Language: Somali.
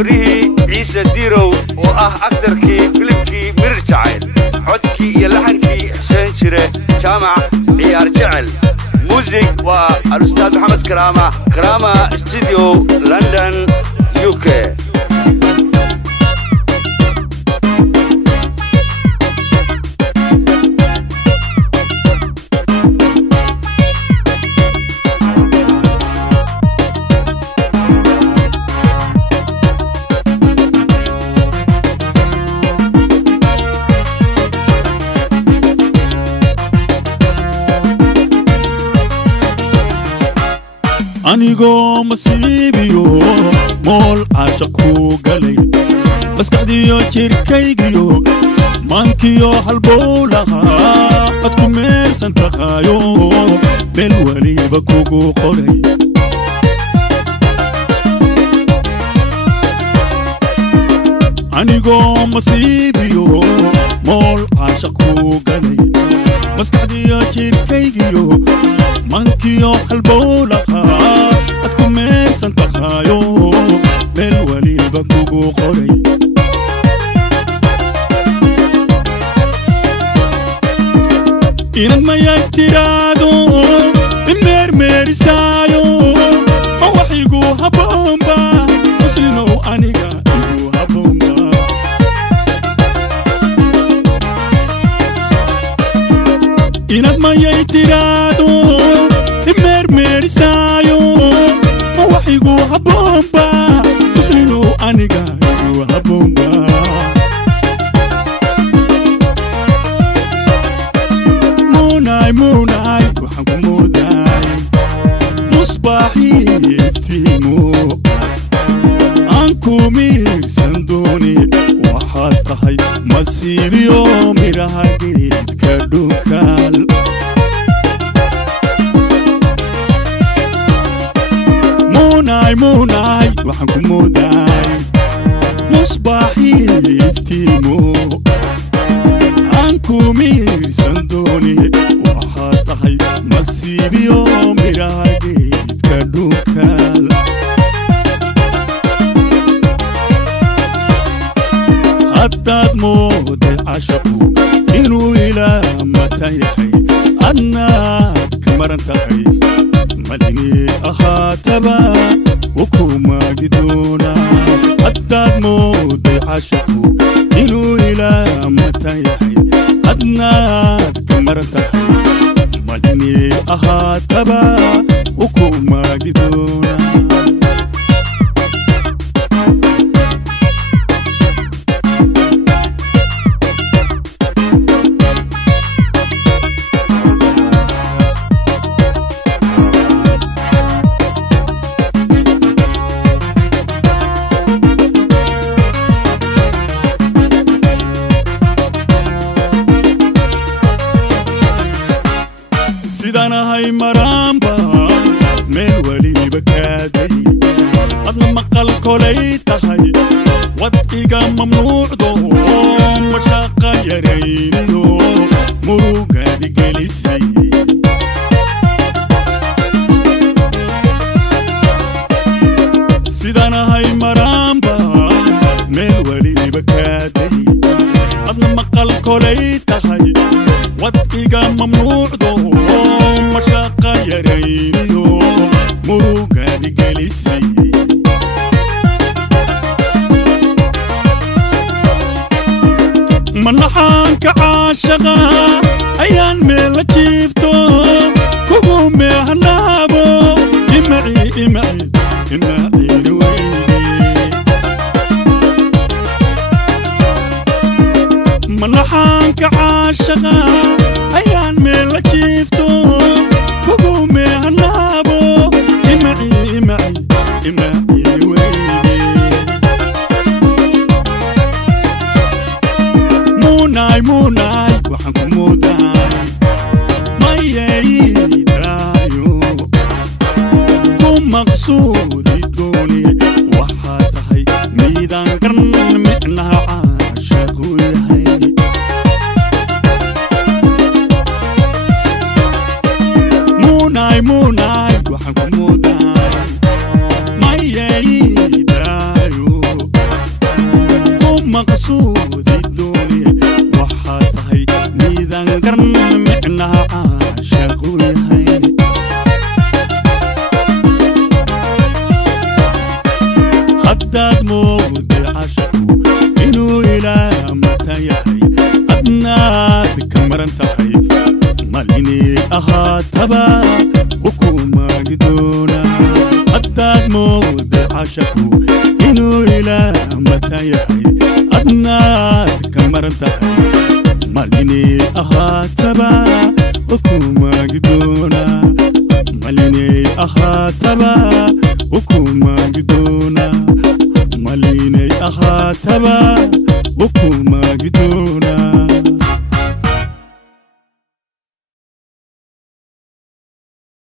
مريه عيسى ديرو أكتركي فيلمكي مير جعل عدكي يلحنكي حسين شري جامع عيار جعل موزيك والأستاذ محمد كرامة استوديو لندن UK. أنيقو مصيبيو مول عاشقو قلي بس قعديو شركيقيو مانكيو حالبولها قدكو ميرسان تخايو بالولي بكوكو قولي أنيقو مصيبيو مول عاشقو قلي بس قعديو شركيقيو مانكيو حالبولها قدكو ميرسان تخايو بالولي بكوكو قولي إنك ما يكترادو المير سايو ووحيقو هبومبا مسلنو أنيقا إيقو هبومبا إنك ما يكترادو المير سايو ووحيقو هبومبا مسلنو أنيقا إيقو هبومبا موnaay waxaan ku moodaay musbaaxii iftiimo aan ku miirsan dooni waxaad tahay masiibiyo miraha geedka dhulkaal موnaay waxaan ku moodaay musbaaxii iftiimo aan ku miirsan dooni waxaad masiibiyo miraha geedka dhulkaal haddaad mooday cashaqu inuu ilaa matan yahay adnaad ka maran tahay malinii ahaataba ukumaagi doonaa haddaad mooday cashaqu inuu ilaa matan yahay adnaad ka maran tahay malinii ahaataba ukumaagi doonaa sidaan ahay maraanba meel weliba kaaday adna maqal kolay tahay wadciga mamnuucdo mashaaqa yarayniyo murugaadi gelisay sidaan ahay maraanba meel weliba kaaday adna maqal kolay tahay wadciga mamnuucdo mashaaqa yarayniyo murugaadi gelisay manaxaanka caashaqa ayaan meel la jiifto kugu meehanaabo imaciini weydi manaxaanka caashaqa ayaan meel la jiifto kugu meehanaabo imaciini weydi muunaay waxaan ku moodaay mayeydaayo ku maqsuudi dooni waxaad tahay miidaan garan micnaha caashaqu yahay muunaay waxaan ku moodaay mayeydaayo عاشقويهي حداد مود عاشقو إنو إلى متى يحي أدناك كمرنتحي ماليني أهاتبا وكوما جدونا حداد مود عاشقو إنو إلى متى يحي أدناك كمرنتحي ماليني أهاتبا وكوما جدونا ماليني أهاتبا وكوما جدونا ماليني أهاتبا